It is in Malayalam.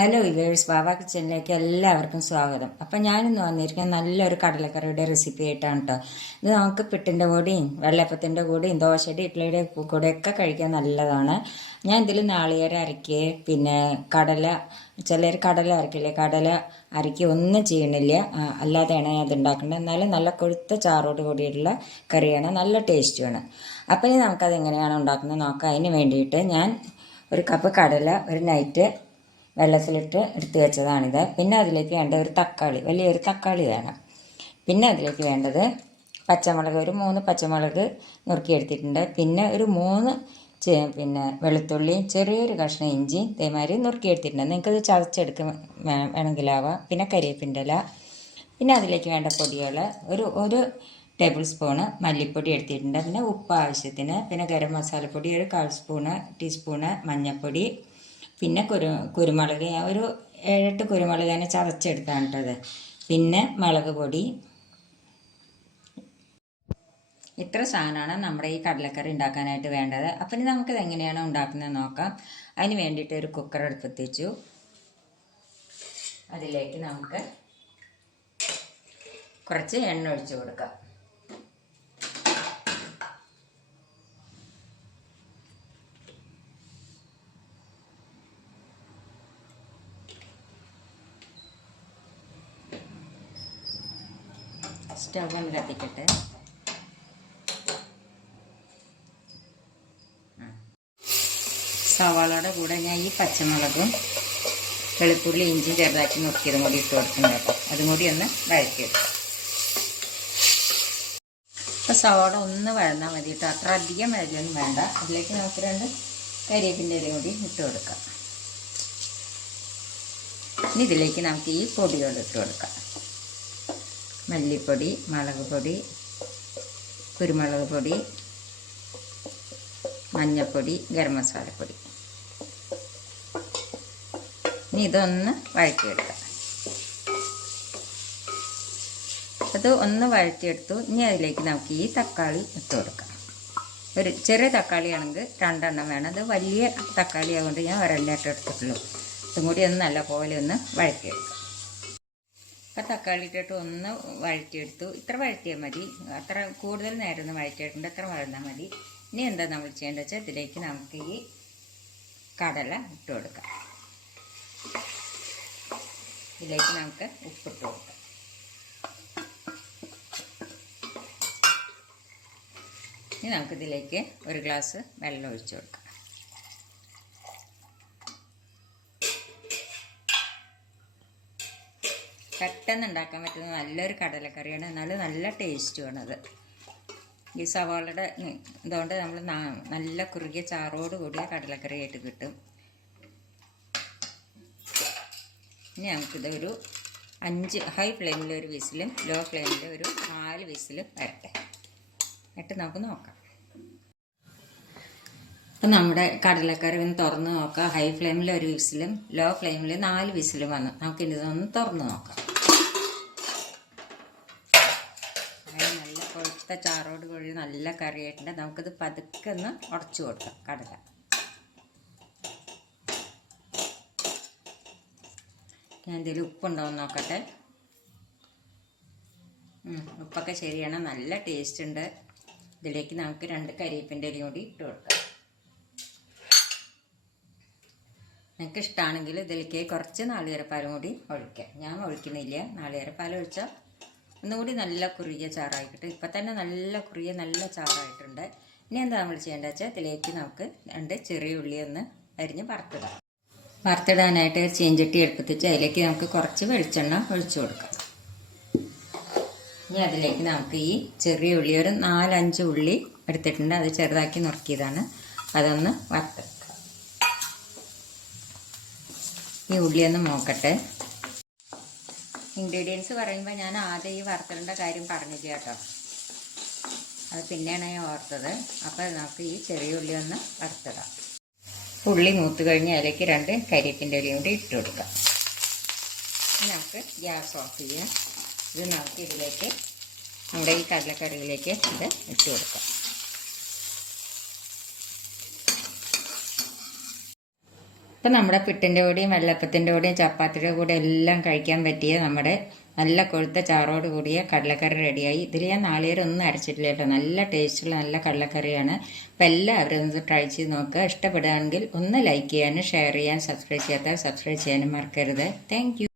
ഹലോ ഇവേഴ്സ് ബാബ കിച്ചണിലേക്ക് എല്ലാവർക്കും സ്വാഗതം. അപ്പം ഞാനിന്ന് വന്നിരിക്കുന്നത് നല്ലൊരു കടലക്കറിയുടെ റെസിപ്പി ആയിട്ടാണ് കേട്ടോ ഇത് നമുക്ക് പിട്ടിന്റെ കൂടെയും വെള്ളപ്പത്തിന്റെ കൂടെയും ദോശയുടെ ഇഡ്ഡലിയുടെ കൂടെയൊക്കെ കഴിക്കാൻ നല്ലതാണ്. ഞാൻ ഇതിൽ നാളികേരം അരക്കി പിന്നെ കടല ചിലർ കടല അരക്കില്ലേ? കടല അരക്കി ഒന്നും ചെയ്യണില്ല. അല്ലാതെയാണ് ഞാൻ ഇത് ഉണ്ടാക്കേണ്ടത്. എന്നാലും നല്ല കൊഴുത്ത ചാറോട് കൂടിയിട്ടുള്ള കറിയാണ്. നല്ല ടേസ്റ്റുമാണ് അപ്പം ഇനി നമുക്കത് എങ്ങനെയാണ് ഉണ്ടാക്കുന്നത് നോക്കാം. അതിന് വേണ്ടിയിട്ട് ഞാൻ ഒരു കപ്പ് കടല ഒരു നൈറ്റ് വെള്ളത്തിലിട്ട് എടുത്ത് വെച്ചതാണിത്. പിന്നെ അതിലേക്ക് വേണ്ട ഒരു തക്കാളി വലിയൊരു തക്കാളി വേണം. പിന്നെ അതിലേക്ക് വേണ്ടത് പച്ചമുളക് ഒരു മൂന്ന് പച്ചമുളക് നുറുക്കിയെടുത്തിട്ടുണ്ട് പിന്നെ ഒരു മൂന്ന് പിന്നെ വെളുത്തുള്ളി ചെറിയൊരു കഷ്ണം ഇഞ്ചി ഇതേമാതിരി നുറുക്കിയെടുത്തിട്ടുണ്ട് നിങ്ങൾക്കത് ചതച്ചെടുക്ക വേണമെങ്കിലാവാം. പിന്നെ കരിയേപ്പിന്റെ ഇല പിന്നെ അതിലേക്ക് വേണ്ട പൊടികൾ ഒരു ഒരു ടേബിൾ സ്പൂണ് മല്ലിപ്പൊടി എടുത്തിട്ടുണ്ട്. പിന്നെ ഉപ്പ് ആവശ്യത്തിന് പിന്നെ ഗരം മസാലപ്പൊടി ഒരു കാൽ സ്പൂണ് ടീസ്പൂണ് മഞ്ഞൾപ്പൊടി പിന്നെ കുരു കുരുമുളക്. ഞാൻ ഒരു ഏഴെട്ട് കുരുമുളക് തന്നെ ചതച്ചെടുത്താണ് കേട്ടത് പിന്നെ മുളക് പൊടി. ഇത്ര സാധനമാണ് നമ്മുടെ ഈ കടലക്കറി ഉണ്ടാക്കാനായിട്ട് വേണ്ടത്. അപ്പം ഇനി നമുക്കിത് എങ്ങനെയാണ് ഉണ്ടാക്കുന്നത് നോക്കാം. അതിന് വേണ്ടിയിട്ട് ഒരു കുക്കർ അടുപ്പത്ത് അതിലേക്ക് നമുക്ക് കുറച്ച് എണ്ണ ഒഴിച്ചു കൊടുക്കാം. സ്റ്റവ് ഒന്ന് കത്തിക്കട്ടെ. സവാളയുടെ കൂടെ ഞാൻ ഈ പച്ചമുളകും വെളുത്തുള്ളി ഇഞ്ചി ചെറുതാക്കി നുറുക്കിയതും കൂടി ഇട്ട് കൊടുക്കുന്നുണ്ട് കേട്ടോ അതും കൂടി ഒന്ന് വഴറ്റിയെടുക്കാം അപ്പോൾ സവാള ഒന്ന് വഴന്നാൽ മതി കേട്ടോ. അത്ര അധികം വഴലൊന്നും വേണ്ട. അതിലേക്ക് നമുക്ക് രണ്ട് കരിയേപ്പിന്റെ ഇലയും കൂടി ഇട്ട് കൊടുക്കാം. ഇനി ഇതിലേക്ക് നമുക്ക് ഈ പൊടികൾ ഇട്ട് കൊടുക്കാം. മല്ലിപ്പൊടി മുളക് പൊടി കുരുമുളക് പൊടി മഞ്ഞൾപ്പൊടി ഗരം മസാലപ്പൊടി ഇനി ഇതൊന്ന് വഴറ്റിയെടുക്കാം. അത് ഒന്ന് വഴറ്റിയെടുത്തു. ഇനി അതിലേക്ക് നമുക്ക് ഈ തക്കാളി ഇട്ട് കൊടുക്കാം. ഒരു ചെറിയ തക്കാളിയാണെങ്കിൽ രണ്ടെണ്ണം വേണം. അത് വലിയ തക്കാളി ആയതുകൊണ്ട് ഞാൻ ഒരെണ്ണം ഇട്ട് എടുത്തിട്ടുള്ളൂ. ഇതും കൂടി ഒന്ന് നല്ല പോലെ ഒന്ന് വഴറ്റിയെടുക്കാം. അപ്പം തക്കാളി ഇട്ടിട്ട് ഒന്ന് വഴറ്റിയെടുത്തു. ഇത്ര വഴറ്റിയാൽ മതി. അത്ര കൂടുതൽ നേരം ഒന്ന് വഴറ്റിയിട്ടുണ്ട് അത്ര വഴന്നാൽ മതി. ഇനി എന്താ നമ്മൾ ചെയ്യേണ്ടത് വെച്ചാൽ ഇതിലേക്ക് നമുക്ക് ഈ കടല ഇട്ട് കൊടുക്കാം. ഇതിലേക്ക് നമുക്ക് ഉപ്പിട്ട് കൊടുക്കാം. ഇനി നമുക്കിതിലേക്ക് ഒരു ഗ്ലാസ് വെള്ളം ഒഴിച്ചു കൊടുക്കാം. പെട്ടെന്ന് ഉണ്ടാക്കാൻ പറ്റുന്ന നല്ലൊരു കടലക്കറിയാണ്. എന്നാലും നല്ല ടേസ്റ്റുമാണത് ഈ സവാളയുടെ ഇതുകൊണ്ട് നമ്മൾ നല്ല കുറുകിയ ചാറോട് കൂടിയ കടലക്കറിയായിട്ട് കിട്ടും. ഇനി നമുക്കിതൊരു അഞ്ച് ഹൈ ഫ്ലെയിമിൽ ഒരു വിസിലും ലോ ഫ്ലെയിമിൽ ഒരു നാല് വിസിലും വരട്ടെ. എന്നിട്ട് നമുക്ക് നോക്കാം. അപ്പം നമ്മുടെ കടലക്കറി ഒന്ന് തുറന്ന് നോക്കാം. ഹൈ ഫ്ലെയിമിൽ ഒരു വിസിലും ലോ ഫ്ലെയിമിൽ നാല് വിസിലും വന്നു. നമുക്ക് ഇതൊന്ന് തുറന്ന് നോക്കാം അതിന് നല്ല കൊഴുത്ത ചാറോട് കൂടി നല്ല കറിയായിട്ടുണ്ട്. നമുക്കിത് പതുക്കെ ഒന്ന് ഉടച്ചു കൊടുക്കാം. കടല. ഞാൻ എന്തെങ്കിലും ഉപ്പുണ്ടോ നോക്കട്ടെ. ഉപ്പൊക്കെ ശരിയാണ്. നല്ല ടേസ്റ്റ് ഉണ്ട്. ഇതിലേക്ക് നമുക്ക് രണ്ട് കരിയേപ്പിന്റെ ഇലയും കൂടി ഇട്ട് കൊടുക്കാം. നിങ്ങൾക്ക് ഇഷ്ടമാണെങ്കിൽ ഇതിലേക്ക് കുറച്ച് നാളികേരപ്പാലും കൂടി ഒഴിക്കാം. ഞാൻ ഒഴിക്കുന്നില്ല. നാളികേരപ്പാൽ ഒഴിച്ചാൽ ഒന്നുകൂടി നല്ല കുറുകിയ ചാറായിക്കിട്ട്. ഇപ്പം തന്നെ നല്ല കുറുകിയ നല്ല ചാറായിട്ടുണ്ട്. ഇനി എന്താ നമ്മൾ ചെയ്യേണ്ടത് വെച്ചാൽ ഇതിലേക്ക് നമുക്ക് രണ്ട് ചെറിയ ഉള്ളി ഒന്ന് അരിഞ്ഞ് വറുത്തിടാം. വറുത്തിടാനായിട്ട് ചീഞ്ചട്ടി എടുപ്പിച്ച് അതിലേക്ക് നമുക്ക് കുറച്ച് വെളിച്ചെണ്ണ ഒഴിച്ചു കൊടുക്കാം. ഇനി അതിലേക്ക് നമുക്ക് ഈ ചെറിയ ഉള്ളി ഒരു നാലഞ്ച് ഉള്ളി എടുത്തിട്ടുണ്ട്. അത് ചെറുതാക്കി നുറുക്കിയതാണ്. അതൊന്ന് വറുത്തെടുക്കാം. ഈ ഉള്ളി ഒന്ന് നോക്കട്ടെ ഇൻഗ്രീഡിയൻസ് പറയുമ്പോൾ ഞാൻ ആദ്യം ഈ വറുത്തലിന്റെ കാര്യം പറഞ്ഞില്ല കേട്ടോ. അത് പിന്നെയാണ് ഞാൻ ഓർത്തത്. അപ്പോൾ നമുക്ക് ഈ ചെറിയ ഉള്ളി ഒന്ന് വറുത്തിടാം. ഉള്ളി മൂത്ത് കഴിഞ്ഞ് അതിലേക്ക് രണ്ട് കരിയപ്പിന്റെ ഉള്ളി കൂടി ഇട്ട് കൊടുക്കാം. നമുക്ക് ഗ്യാസ് ഓഫ് ചെയ്യാം. ഇത് നമുക്ക് ഇതിലേക്ക് നമ്മുടെ ഈ കടലക്കറിയിലേക്ക് ഇത് ഇട്ട് കൊടുക്കാം. ഇപ്പം നമ്മുടെ പിട്ടിന്റെ കൂടെയും വെള്ളപ്പത്തിന്റെ കൂടെയും ചപ്പാത്തിയുടെ കൂടെ എല്ലാം കഴിക്കാൻ പറ്റിയ നമ്മുടെ നല്ല കൊഴുത്ത ചാറോട് കൂടിയ കടലക്കറി റെഡിയായി. ഇതിൽ ഞാൻ നാളികേരം ഒന്നും അരച്ചിട്ടില്ല കേട്ടോ. നല്ല ടേസ്റ്റുള്ള നല്ല കടലക്കറിയാണ്. അപ്പം എല്ലാവരും ഒന്ന് ട്രൈ ചെയ്ത് നോക്കുക. ഇഷ്ടപ്പെടുകയാണെങ്കിൽ ഒന്ന് ലൈക്ക് ചെയ്യാനും ഷെയർ ചെയ്യാൻ സബ്സ്ക്രൈബ് ചെയ്യാത്ത സബ്സ്ക്രൈബ് ചെയ്യാനും മറക്കരുത്. താങ്ക്